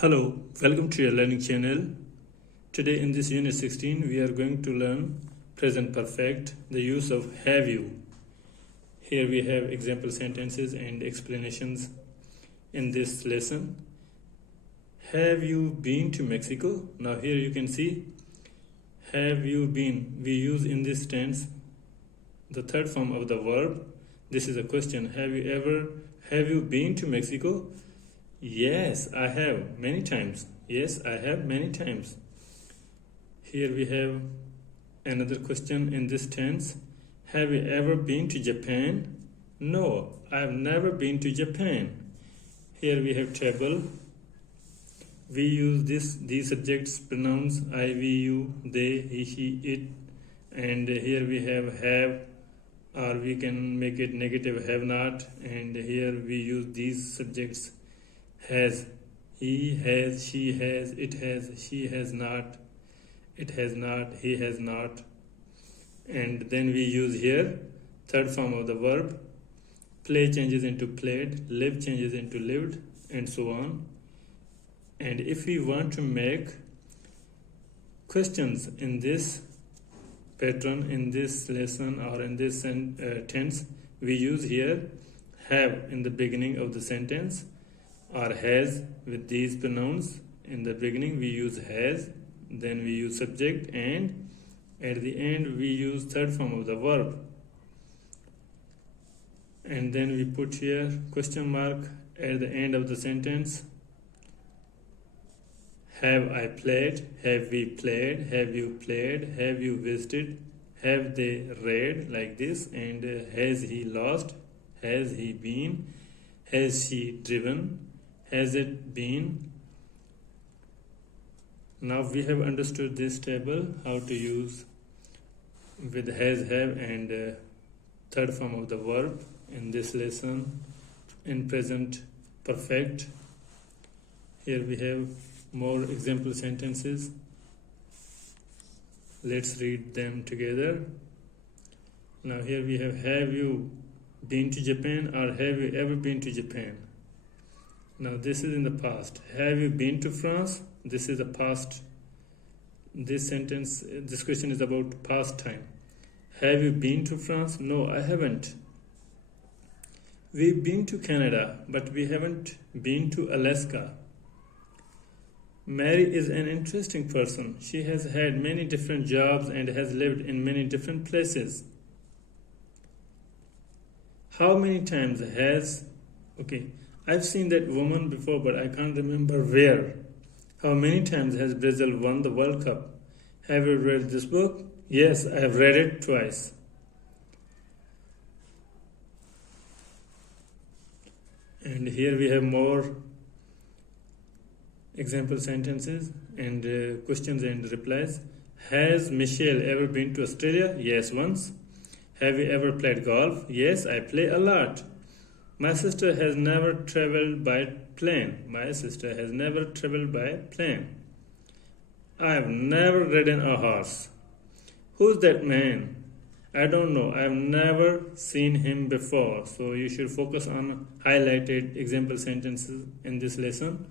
Hello, welcome to your learning channel. Today in this unit 16 we are going to learn present perfect, the use of have you. Here we have example sentences and explanations in this lesson. Have you been to Mexico? Now here you can see have you been. We use in this tense the third form of the verb. This is a question. Have you been to Mexico? Yes, I have many times. Yes, I have many times. Here we have another question in this tense. Have you ever been to Japan? No, I have never been to Japan. Here we have table. We use these subjects pronouns I, we, you, they, he, she, it, and here we have, or we can make it negative have not, and here we use these subjects has, he has, she has, it has, she has not, it has not, he has not. And then we use here third form of the verb. Play changes into played, live changes into lived, and so on. And if we want to make questions in this pattern, in this lesson, or in this tense, we use here have in the beginning of the sentence, or has with these pronouns. In the beginning we use has, then we use subject, and at the end we use third form of the verb. And then we put here question mark at the end of the sentence. Have I played? Have we played? Have you played? Have you visited? Have they read? Like this. And has he lost? Has he been? Has she driven? Has it been? Now we have understood this table, how to use with has, have, and third form of the verb in this lesson in present perfect. Here we have more example sentences. Let's read them together. Now here we have you been to Japan, or have you ever been to Japan? Now this is in the past. Have you been to France? This is the past. This question is about past time. Have you been to France? No, I haven't. We've been to Canada, but we haven't been to Alaska. Mary is an interesting person. She has had many different jobs and has lived in many different places. How many times has... Okay, I've seen that woman before, but I can't remember where. How many times has Brazil won the World Cup? Have you read this book? Yes, I have read it twice. And here we have more example sentences and questions and replies. Has Michelle ever been to Australia? Yes, once. Have you ever played golf? Yes, I play a lot. My sister has never traveled by plane. My sister has never traveled by plane. I have never ridden a horse. Who's that man? I don't know. I have never seen him before. So you should focus on highlighted example sentences in this lesson.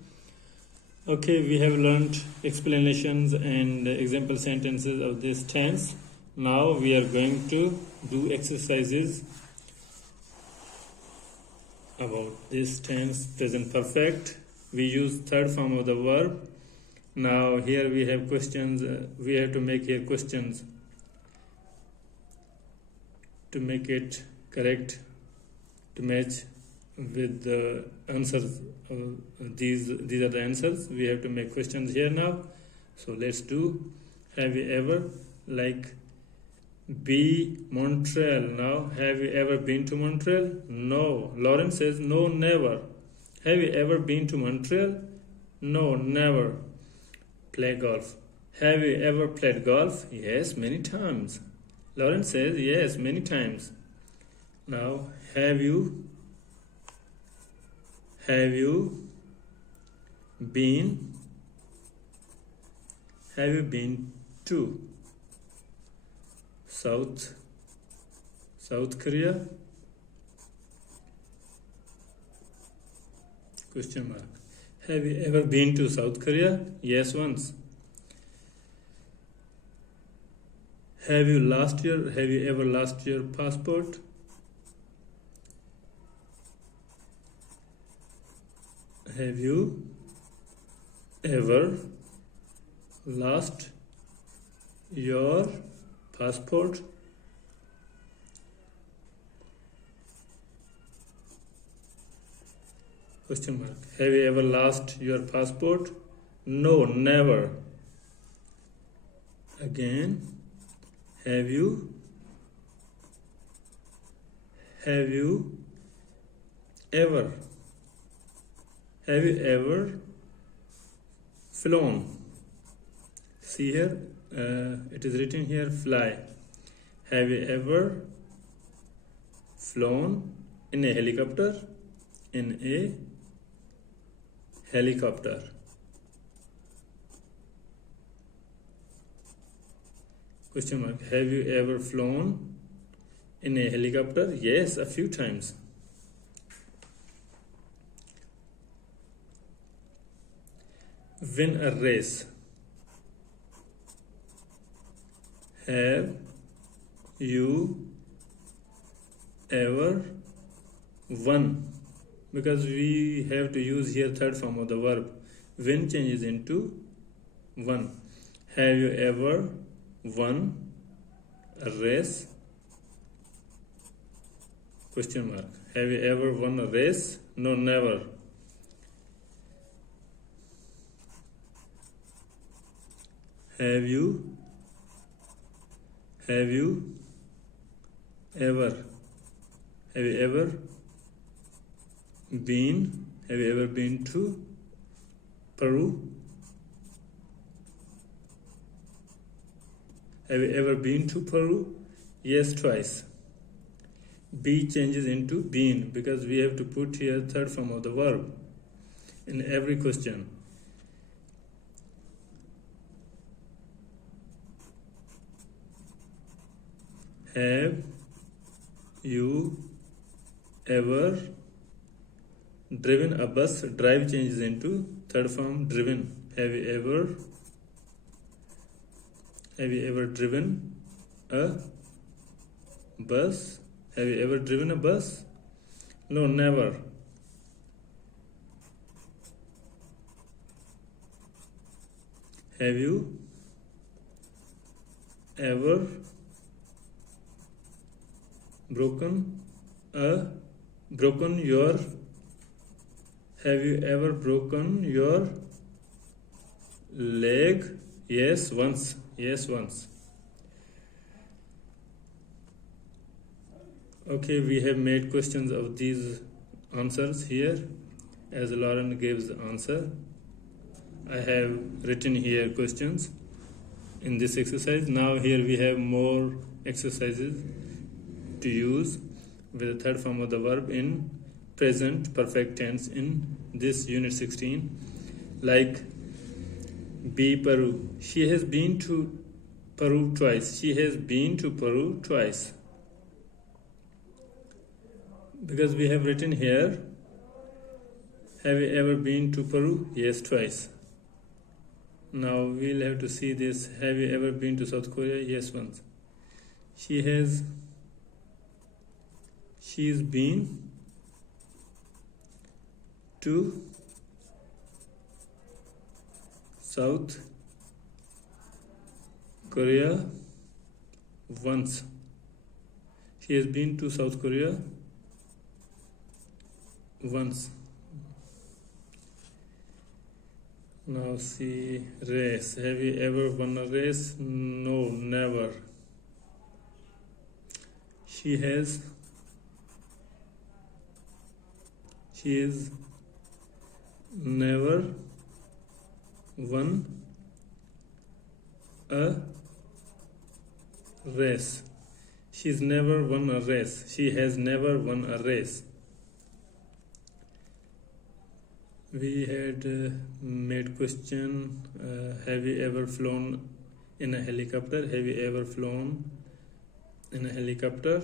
Okay, we have learned explanations and example sentences of this tense. Now we are going to do exercises about this tense, present perfect. We use third form of the verb. Now here we have questions. We have to make here questions to make it correct, to match with the answers. These are the answers. We have to make questions here now. So let's do. Have you ever, like B, Montreal. Now, have you ever been to Montreal? No. Lauren says, no, never. Have you ever been to Montreal? No, never. Play golf. Have you ever played golf? Yes, many times. Lauren says, yes, many times. Now, have you been to South Korea? Question mark. Have you ever been to South Korea? Yes, once. Have you ever lost your passport? Have you ever lost your passport? Question mark. Have you ever lost your passport? No, never. Again, have you ever flown? See here, it is written here fly. Have you ever flown in a helicopter? In a helicopter. Question mark. Have you ever flown in a helicopter? Yes, a few times. Win a race. Have you ever won? Because we have to use here third form of the verb. Win changes into won. Have you ever won a race? Question mark. Have you ever won a race? No, never. Have you ever been to Peru? Have you ever been to Peru? Yes, twice. Be changes into been because we have to put here third form of the verb in every question. Have you ever driven a bus? Drive changes into third form driven. Have you ever driven a bus? Have you ever driven a bus? No, never. Have you ever broken your leg? Yes, once. Okay, we have made questions of these answers here as Lauren gives the answer. I have written here questions in this exercise. Now here we have more exercises to use with the third form of the verb in present perfect tense in this unit 16. Like be Peru. She has been to Peru twice. She has been to Peru twice. Because we have written here, have you ever been to Peru? Yes, twice. Now we'll have to see this. Have you ever been to South Korea? Yes, once. She's been to South Korea once. She has been to South Korea once. Now see race. Have you ever won a race? No, never. She has never won a race. She's never won a race. She has never won a race. We had made question, have you ever flown in a helicopter? Have you ever flown in a helicopter?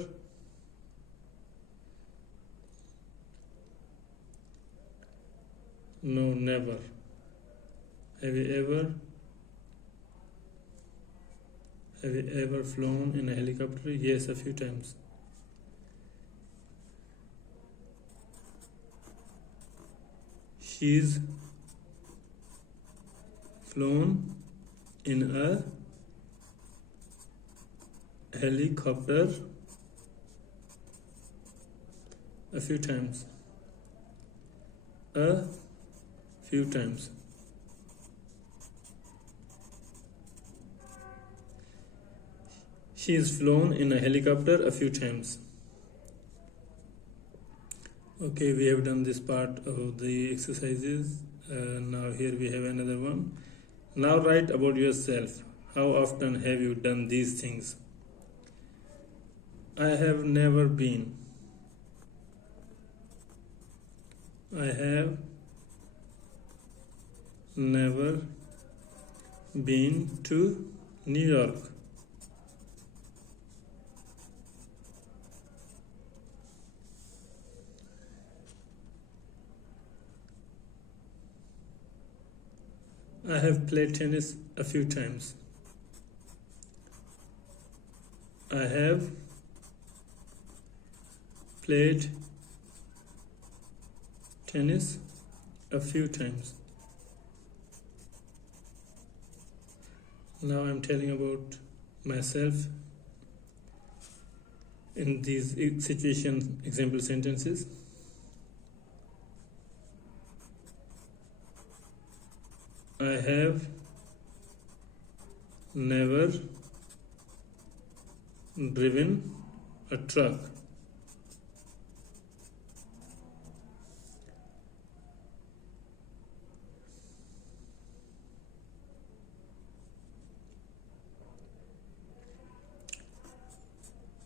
No, never. Have you ever flown in a helicopter? Yes, a few times. She's flown in a helicopter a few times. A few times. She has flown in a helicopter a few times. Okay, we have done this part of the exercises. Now here we have another one. Now write about yourself. How often have you done these things? I have never been. I have never been to New York. I have played tennis a few times. I have played tennis a few times. Now I'm telling about myself in these situation example sentences. I have never driven a truck.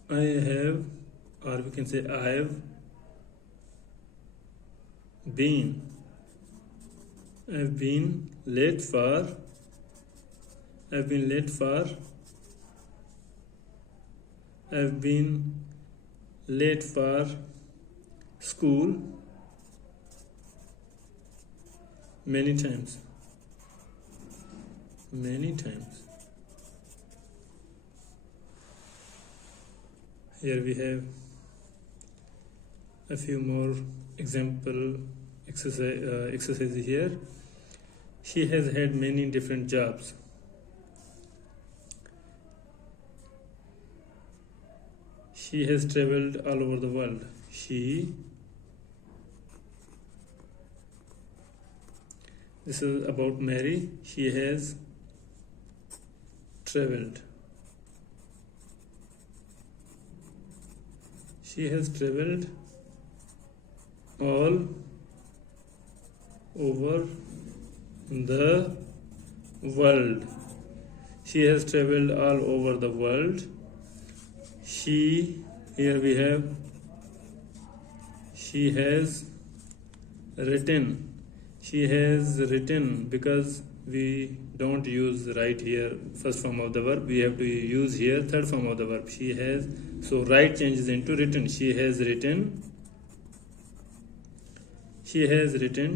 I have, or we can say I have been. I've been late for I've been late for school many times. Here we have a few more example exercises here. She has had many different jobs. She has traveled all over the world. This is about Mary. She has traveled. She has traveled all over the world. She has traveled all over the world. Here we have, she has written. She has written because we don't use write here first form of the verb. We have to use here third form of the verb. She has, so write changes into written. She has written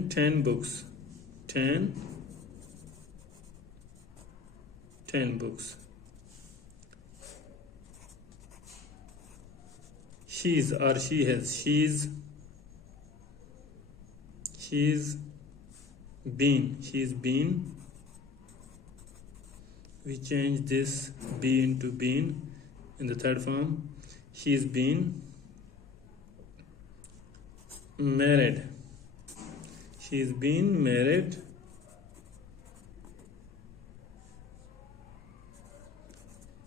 10 books. 10 books. She's been. We change this be into been in the third form. She's been married. She's been married.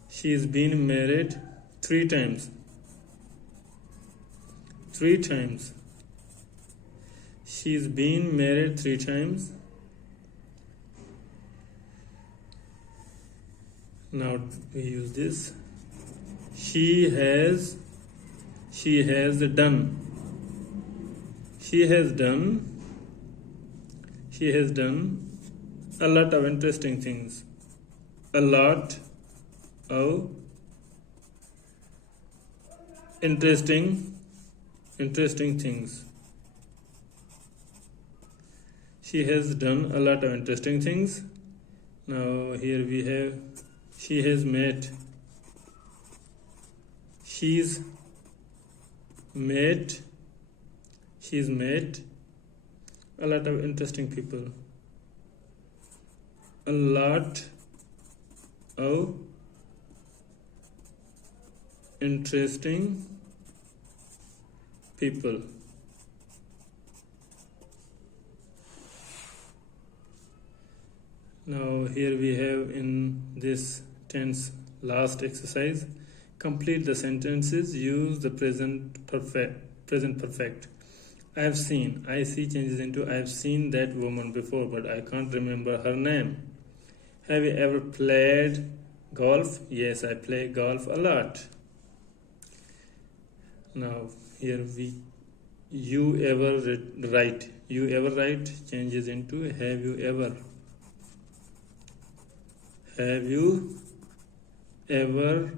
She's been married 3 times. 3 times. She's been married 3 times. Now we use this. She has done a lot of interesting things. A lot of interesting things. She has done a lot of interesting things. Now here we have she has met. She's met a lot of interesting people. A lot of interesting people. Now here we have in this tense last exercise, complete the sentences, use the present perfect. I have seen, I see changes into I have seen that woman before, but I can't remember her name. Have you ever played golf? Yes, I play golf a lot. Now here you ever write changes into have you ever. Have you ever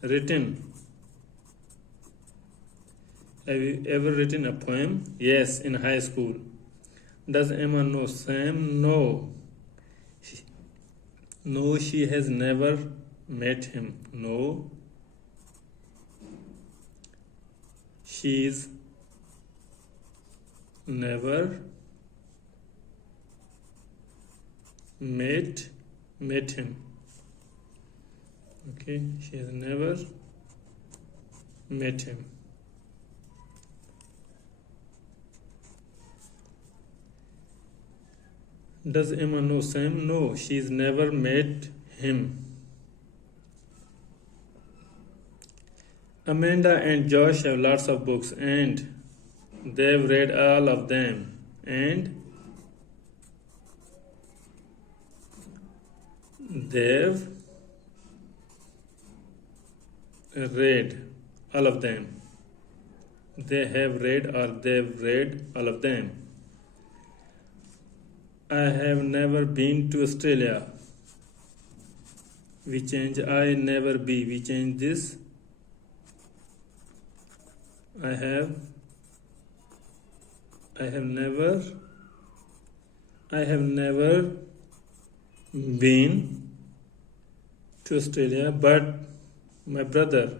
written? Have you ever written a poem? Yes, in high school. Does Emma know Sam? No. No, she has never met him. No. She's never met him. Okay, she has never met him. Does Emma know Sam? No, she's never met him. Amanda and Josh have lots of books and they've read all of them. And they've read all of them. They have read or they've read all of them. I have never been to Australia. We change I never be. We change this. I have never been to Australia, but my brother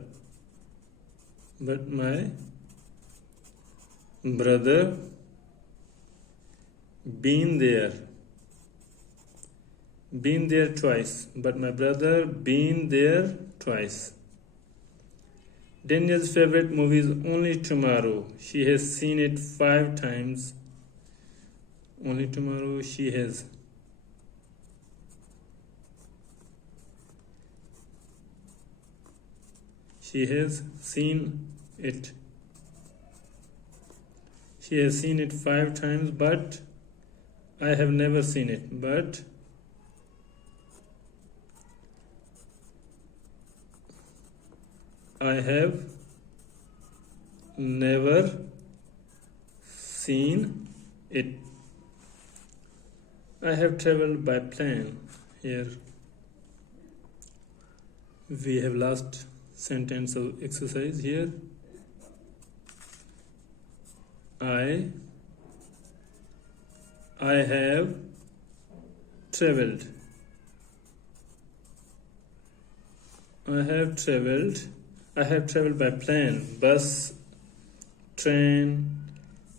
been there twice, but my brother been there twice. Daniel's favorite movie is Only Tomorrow. She has seen it 5 times. Only Tomorrow she has. She has seen it. She has seen it 5 times, but I have never seen it. But I have never seen it. I have traveled by plane. Here we have last sentence of exercise here. I have traveled. I have traveled by plane, bus, train.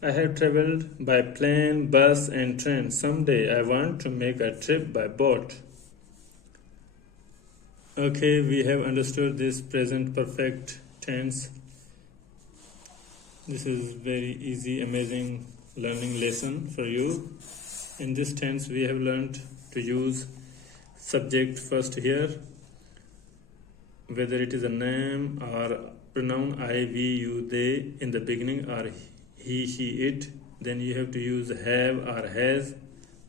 I have traveled by plane, bus and train. Someday I want to make a trip by boat. Okay, we have understood this present perfect tense. This is very easy, amazing learning lesson for you. In this tense, we have learned to use subject first here, whether it is a name or pronoun I, we, you, they in the beginning, or he, she, it. Then you have to use have or has.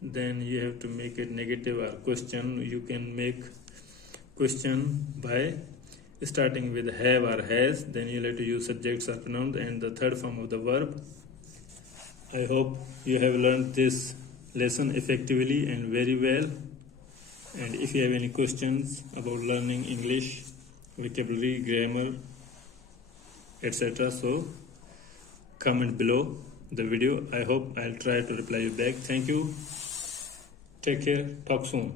Then you have to make it negative or question. You can make question by starting with have or has. Then you'll have to use subjects or pronouns and the third form of the verb. I hope you have learned this lesson effectively and very well. And if you have any questions about learning English, vocabulary, grammar, etc., so comment below. the video. I hope I'll try to reply you back. Thank you. Take care. Talk soon.